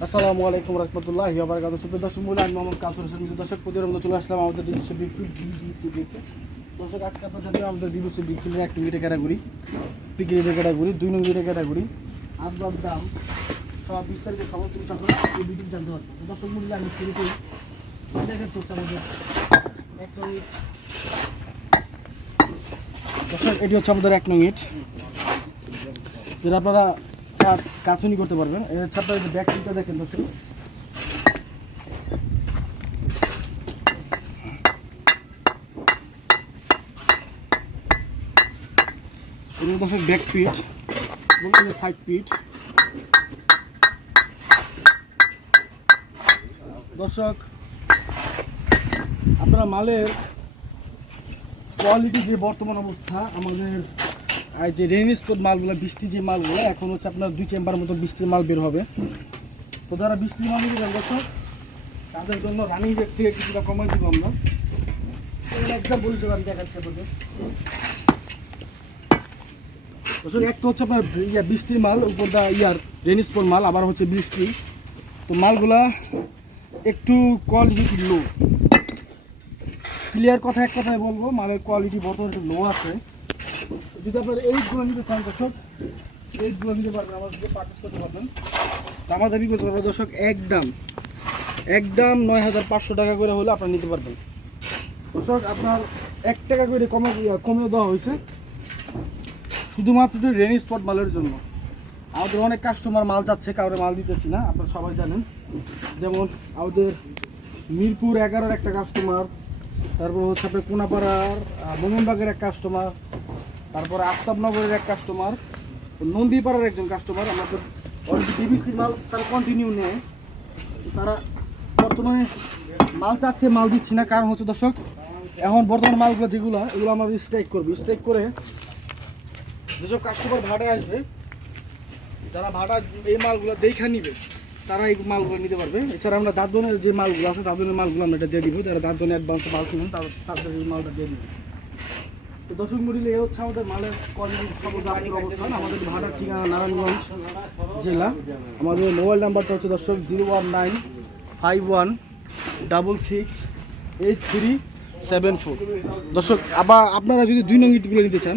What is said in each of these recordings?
আসসালামু আলাইকুম রহমতুল্লাহ দর্শক মূল্য দর্শক প্রতিরোধ চলে আসলাম আমাদের দর্শক আমাদের এক মিনিটে ক্যাটাগরি পিকিরিতে ক্যাটাগরি দুই নম্বরে ক্যাটাগরি আসবাব দাম দর্শক এটি হচ্ছে আমাদের এক যেটা আপনারা কাছুনি করতে পারবেন। ছাদটা যদি ব্যাক সিটটা দেখেন দর্শক। এটা দর্শক ব্যাক পিট এবং সাইড পিট দর্শক, আপনারা মালের কোয়ালিটি যে বর্তমান অবস্থা, আমাদের আর যে রেইন স্পট মালগুলো, বৃষ্টি যে মালগুলো, এখন হচ্ছে আপনার দুই চেম্বার মতো বৃষ্টির মাল বের হবে। তো যারা বৃষ্টির মাল চান দর্শক তাদের জন্য রানিং রেট থেকে কিছুটা কমাই দিব আমরা। একদম পরিষেবা আমি দেখাচ্ছি আপনাদের। দর্শক একটা হচ্ছে আপনার ইয়া বৃষ্টির মাল, উপরটা ইয়ার রেইন স্পট মাল, আবার হচ্ছে বৃষ্টি। তো মালগুলা একটু কোয়ালিটি লো ক্লিয়ার কথা এক কথায় বলব, মালের কোয়ালিটি বর্তমানে লো আছে। যদি আপনার এইটগুলো নিতে চান দর্শক এইটগুলো নিতে পারবেন আমার সাথে পার্চেস করতে পারবেন। দামা দাবি করতে পারবেন দর্শক একদম একদম নয় হাজার পাঁচশো টাকা করে হলে আপনার নিতে পারবেন। দর্শক আপনার এক টাকা করে কমে কমে দেওয়া হয়েছে। শুধুমাত্র রেনি স্পট মালের জন্য। আমাদের অনেক কাস্টমার মাল যাচ্ছে কাউরে মাল দিতেছি না আপনারা সবাই জানেন। যেমন আমাদের মিরপুর এগারোর একটা কাস্টমার তারপর হচ্ছে আপনার কোনাপাড়ার আহ, মোহনবাগের এক কাস্টমার তারপরে আফতাবনগরের এক কাস্টমার নন্দীপাড়ার একজন কাস্টমার আমাদের ডিবিসির মাল তারা কন্টিনিউ নেয়। তারা বর্তমানে মাল চাচ্ছে, মাল দিচ্ছি না, কারণ হচ্ছে দর্শক, এখন বর্তমান মালগুলো যেগুলো, এগুলো আমরা স্ট্রাইক করব। স্ট্রাইক করে যেসব কাস্টমার ভাড়ায় আসবে, যারা ভাড়া এই মালগুলো দেখা নিবে, তারা এই মালগুলো নিতে পারবে। এছাড়া আমরা দাঁতনের যে মালগুলো আছে দাঁতনের মালগুলো আমরা এটা দিয়ে দিব। যারা দাঁতনে অ্যাডভান্স মাল কিনুন তাদের তাদের মালটা দিয়ে দিব। তো দর্শক মূল্য এই হচ্ছে আমাদের মালের কোয়ালিটির অবস্থান আমাদের ভাড়ার ঠিকানা নারায়ণগঞ্জ জেলা। আমাদের মোবাইল নাম্বারটা হচ্ছে দর্শক zero one nine five one double six eight three seven four. দর্শক আবার আপনারা যদি দুই নং ইটগুলো নিতে চান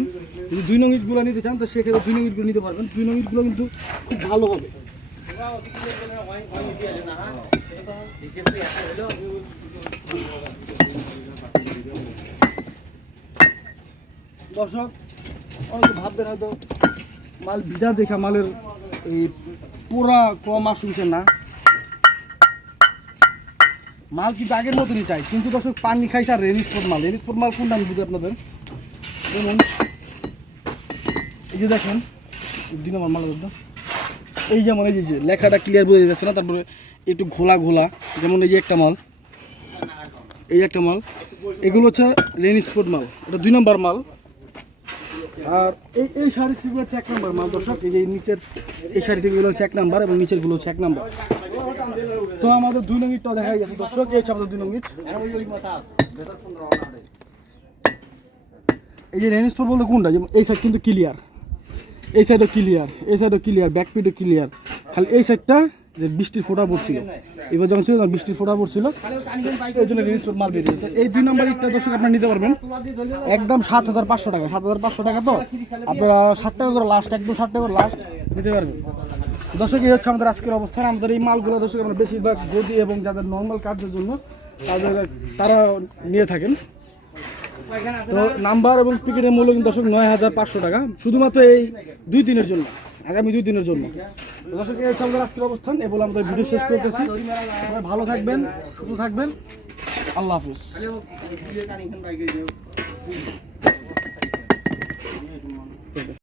যদি দুই নং ইটগুলো নিতে চান তো সেক্ষেত্রে দুই নং ইটগুলো নিতে পারবেন। দুই নং ইটগুলো কিন্তু খুব ভালো হবে। দর্শক, অনেকে ভাববেন হয়তো মাল বিধা দেখা মালের এই পুরা কম আসুনছে না। মাল কিন্তু আগের মতনই চাই, কিন্তু দর্শক পানি খাইছে আর রেনিসপোর্ট মাল। রেনিসপোর্ট মাল কোনটা আমি বুঝি আপনাদের? যেমন এই যে দেখেন, দিন আমার মাল একদম এই যেমন এই যে যে লেখাটা ক্লিয়ার বোঝা যাচ্ছে না, তারপরে একটু ঘোলা ঘোলা, যেমন এই যে একটা মাল। এই একটা মাল, এগুলো হচ্ছে রেন স্পোর্ট মাল। এটা দুই নম্বর মাল। আর এই এই শাড়ি থেকে হচ্ছে এক নম্বর মাল দর্শক এই যে নিচের, এই শাড়ি থেকে হচ্ছে এক নাম্বার এবং নিচেরগুলো হচ্ছে এক নাম্বার। তো আমাদের দুই নঙ্গিটটাও দেখা গেছে দর্শক, এই হচ্ছে আমাদের দুই নঙ্গিট এই যে রেন স্পোর্ট বলতে কোনটা? যেমন এই সাইড কিন্তু ক্লিয়ার এই সাইডও ক্লিয়ার এই সাইডও ক্লিয়ার ব্যাক পিটও ক্লিয়ার খালি এই সাইডটা যে বৃষ্টির ফোটা পড়ছিল। এবার যখন ছিল বৃষ্টির ফোঁটা পড়ছিল। এই জন্য রেজিস্টার মাল বেরিয়েছে এই দুই নম্বর ইটটা দর্শক আপনারা নিতে পারবেন। একদম সাত হাজার পাঁচশো টাকা। সাত হাজার পাঁচশো টাকা তো। আপনারা ষাট টাকা করে লাস্ট একদম ষাট টাকা করে লাস্ট নিতে পারবেন। দর্শক, এই হচ্ছে আমাদের আজকের অবস্থান। আমাদের এই মালগুলো দর্শক আমরা বেশিরভাগ গদি এবং যাদের নর্মাল কাজের জন্য, তাদের তারা নিয়ে থাকেন। তো নাম্বার এবং টিকিটের মূল্য কিন্তু দর্শক নয় হাজার পাঁচশো টাকা। শুধুমাত্র এই দুই দিনের জন্য। আগামী দুই দিনের জন্য। দর্শক, এই আমাদের আজকের অবস্থান। এ বলে আমাদের ভিডিও শেষ করতেছি। ভালো থাকবেন, সুস্থ থাকবেন। আল্লাহ হাফিজ।